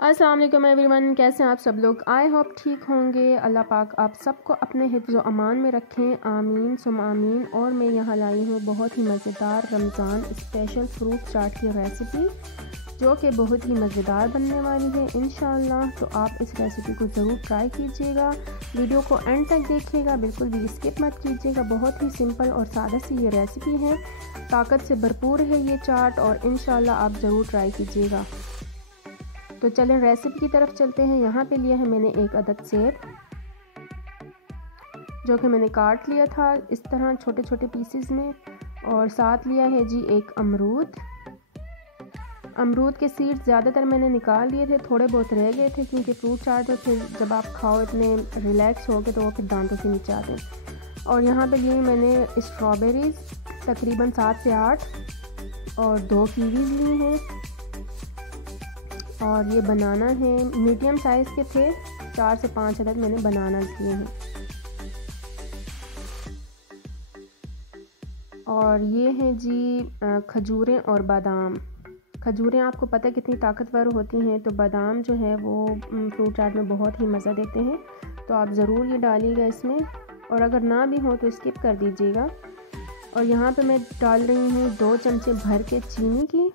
अस्सलाम वालेकुम एवरीवन, कैसे हैं आप सब लोग। आई होप ठीक होंगे। अल्लाह पाक आप सबको अपने हिफ्ज़ व अमान में रखें, आमीन सुम आमीन। और मैं यहाँ लाई हूँ बहुत ही मज़ेदार रमज़ान स्पेशल फ्रूट चाट की रेसिपी, जो कि बहुत ही मज़ेदार बनने वाली है इंशाअल्लाह। तो आप इस रेसिपी को ज़रूर ट्राई कीजिएगा, वीडियो को एंड तक देखिएगा, बिल्कुल भी स्किप मत कीजिएगा। बहुत ही सिंपल और सादा सी ये रेसिपी है, ताकत से भरपूर है ये चाट और इंशाअल्लाह आप ज़रूर ट्राई कीजिएगा। तो चलें रेसिपी की तरफ चलते हैं। यहाँ पे लिया है मैंने एक अदद सेब, जो कि मैंने काट लिया था इस तरह छोटे छोटे पीसेस में। और साथ लिया है जी एक अमरूद। अमरूद के सीड्स ज़्यादातर मैंने निकाल लिए थे, थोड़े बहुत रह गए थे, क्योंकि फ्रूट चाट जो फिर जब आप खाओ इतने रिलैक्स हो गए तो वो फिर दांतों से नीचे आते हैं। और यहाँ पे लिए मैंने स्ट्रॉबेरीज़ तकरीबन 7 से 8 और 2 कीवीज़ ली हैं। और ये बनाना है, मीडियम साइज़ के थे, 4 से 5 अदद मैंने बनाना लिए हैं। और ये हैं जी खजूरें और बादाम। खजूरें आपको पता है कितनी ताकतवर होती हैं, तो बादाम जो है वो फ्रूट चाट में बहुत ही मज़ा देते हैं, तो आप ज़रूर ये डालिएगा इसमें। और अगर ना भी हो तो स्किप कर दीजिएगा। और यहाँ पे मैं डाल रही हूँ 2 चमचे भर के चीनी की।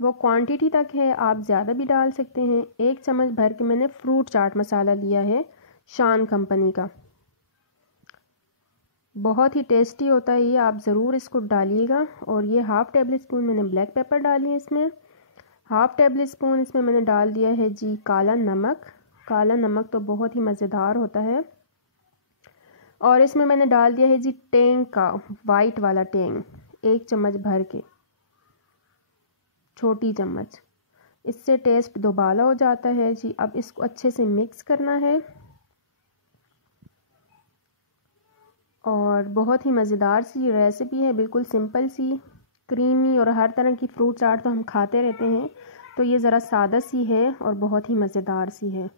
वो क्वांटिटी तक है, आप ज़्यादा भी डाल सकते हैं। 1 चम्मच भर के मैंने फ्रूट चाट मसाला लिया है शान कंपनी का, बहुत ही टेस्टी होता है ये, आप ज़रूर इसको डालिएगा। और ये हाफ़ टेबल स्पून मैंने ब्लैक पेपर डाली है इसमें। हाफ़ टेबल स्पून इसमें मैंने डाल दिया है जी काला नमक। काला नमक तो बहुत ही मज़ेदार होता है। और इसमें मैंने डाल दिया है जी टेंग का वाइट वाला टेंग, 1 चम्मच भर के, छोटी चम्मच। इससे टेस्ट दोबाला हो जाता है जी। अब इसको अच्छे से मिक्स करना है। और बहुत ही मज़ेदार सी रेसिपी है, बिल्कुल सिंपल सी, क्रीमी। और हर तरह की फ्रूट चाट तो हम खाते रहते हैं, तो ये ज़रा सादा सी है और बहुत ही मज़ेदार सी है।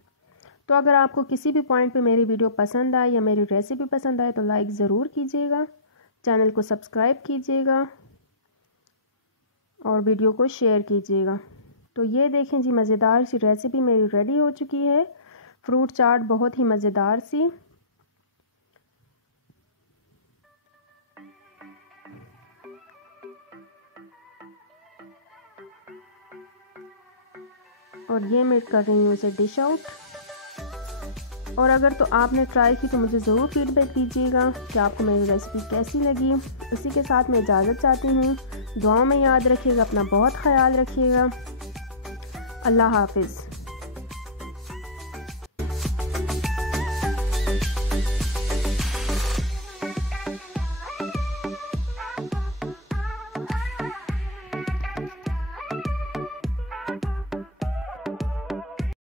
तो अगर आपको किसी भी पॉइंट पे मेरी वीडियो पसंद आए या मेरी रेसिपी पसंद आए तो लाइक ज़रूर कीजिएगा, चैनल को सब्सक्राइब कीजिएगा और वीडियो को शेयर कीजिएगा। तो ये देखें जी, मज़ेदार सी रेसिपी मेरी रेडी हो चुकी है, फ्रूट चाट बहुत ही मज़ेदार सी। और ये मैं कर रही हूँ इसे डिश आउट। और अगर तो आपने ट्राई की तो मुझे ज़रूर फीडबैक दीजिएगा कि आपको मेरी रेसिपी कैसी लगी। इसी के साथ मैं इजाज़त चाहती हूँ। दुआओं में याद रखिएगा, अपना बहुत ख्याल रखिएगा। अल्लाह हाफिज़।